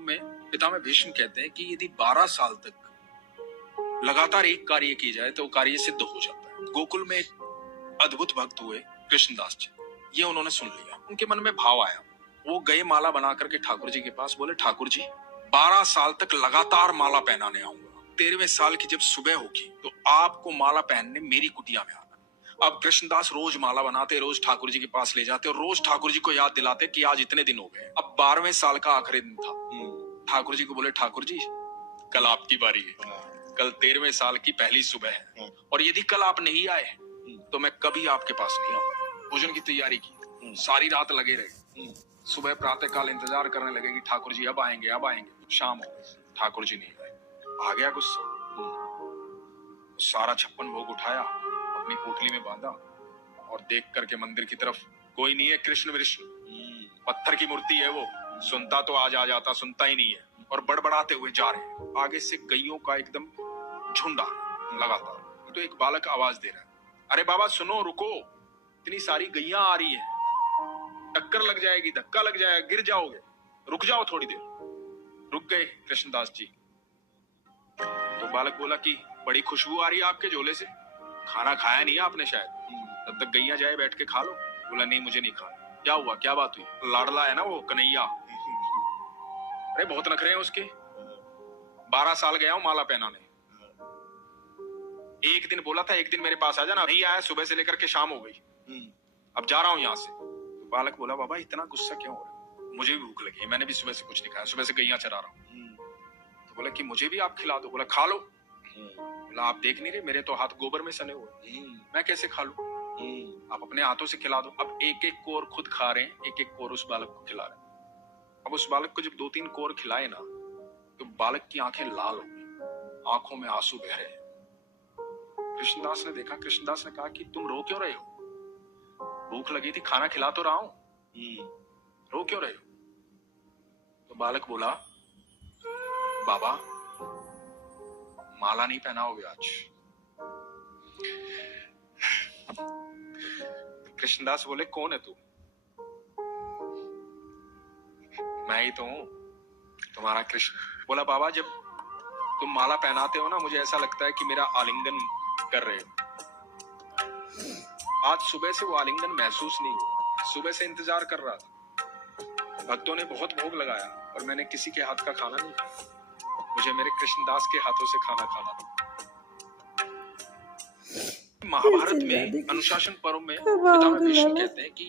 में पितामह भीष्म कहते हैं कि यदि 12 साल तक लगातार एक कार्य की जाए तो वो कार्य सिद्ध हो जाता है। गोकुल में एक अद्भुत भक्त हुए कृष्णदास जी, ये उन्होंने सुन लिया, उनके मन में भाव आया। वो गए माला बना करके ठाकुर जी के पास, बोले ठाकुर जी 12 साल तक लगातार माला पहनाने आऊंगा, 13वें साल की जब सुबह होगी तो आपको माला पहनने मेरी कुटिया में आना। अब कृष्णदास रोज माला बनाते, रोज ठाकुर जी के पास ले जाते और रोज ठाकुर जी को याद दिलाते कि आज इतने दिन हो गए। अब 12वें साल का आखिरी दिन था। ठाकुर जी को बोले ठाकुर जी कल आपकी बारी है, कल 13वें साल की पहली सुबह है और यदि कल आप नहीं आए तो मैं कभी आपके पास नहीं आऊंगा। भोजन की तैयारी की, सारी रात लगे रहे। सुबह प्रातः काल इंतजार करने लगे कि ठाकुर जी अब आएंगे अब आएंगे। शाम हो गई, ठाकुर जी नहीं आए। आ गया गुस्सा, सारा 56 भोग उठाया, अपनी पोटली में बांधा और देख करके मंदिर की तरफ, कोई नहीं है, कृष्ण विष्णु पत्थर की मूर्ति है वो, सुनता तो आज आ जाता, सुनता ही नहीं है और बड़बड़ाते हुए जा रहे हैं। आगे से गइयों का एकदम झुंड आ रहा लगातार। तो एक बालक आवाज दे रहा है, अरे बाबा सुनो, रुको, इतनी सारी गैया आ रही है, टक्कर लग जाएगी, धक्का लग जाएगा, गिर जाओगे, रुक जाओ थोड़ी देर। रुक गए कृष्णदास जी। तो बालक बोला कि बड़ी खुशबू आ रही है आपके झोले से, खाना खाया नहीं है आपने शायद, तब तक गैया जाए बैठ के खा लो। बोला नहीं मुझे नहीं खाना। क्या हुआ, क्या बात हुई? लाडला है ना वो कन्हैया, अरे बहुत नखरे हैं उसके। 12 साल गया हूं माला पहनाने, एक दिन बोला था एक दिन मेरे पास आ जाना, नहीं आया, सुबह से लेकर के शाम हो गई, अब जा रहा हूं यहाँ से। तो बालक बोला बाबा इतना गुस्सा क्यों हो रहा है? मुझे भी भूख लगी है, मैंने भी सुबह से कुछ नहीं खाया, सुबह से गैया चरा रहा हूँ। तो बोला कि मुझे भी आप खिला दो। बोला खा लो। बोला आप देख नहीं रहे मेरे तो हाथ गोबर में सने हुए, मैं कैसे खा लूं? आप अपने हाथों से खिला दो। अब एक एक कोर खुद खा रहे हैं, एक एक कोर उस बालक को खिला रहे हैं। अब उस बालक को जब 2-3 कोर खिलाए ना तो बालक की आंखें लाल हो गई, आंखों में आंसू बह रहे हैं। कृष्णदास ने देखा, कृष्णदास ने कहा कि तुम रो क्यों रहे हो? भूख लगी थी, खाना खिला तो रहा हूं, रो क्यों रहे हो? तो बालक बोला बाबा माला नहीं पहनाओगे आज। कृष्णदास बोले कौन है तू? मैं ही तो हूं, तुम्हारा कृष्ण। बोला बाबा जब तुम माला पहनाते हो ना मुझे ऐसा लगता है कि मेरा आलिंगन कर रहे हो। आज सुबह से वो आलिंगन महसूस नहीं हुआ, सुबह से इंतजार कर रहा था। भक्तों ने बहुत भोग लगाया और मैंने किसी के हाथ का खाना नहीं खाया, मुझे मेरे कृष्णदास के हाथों से खाना खाना था। महाभारत में अनुशासन पर्व में पितामह भीष्म कहते हैं कि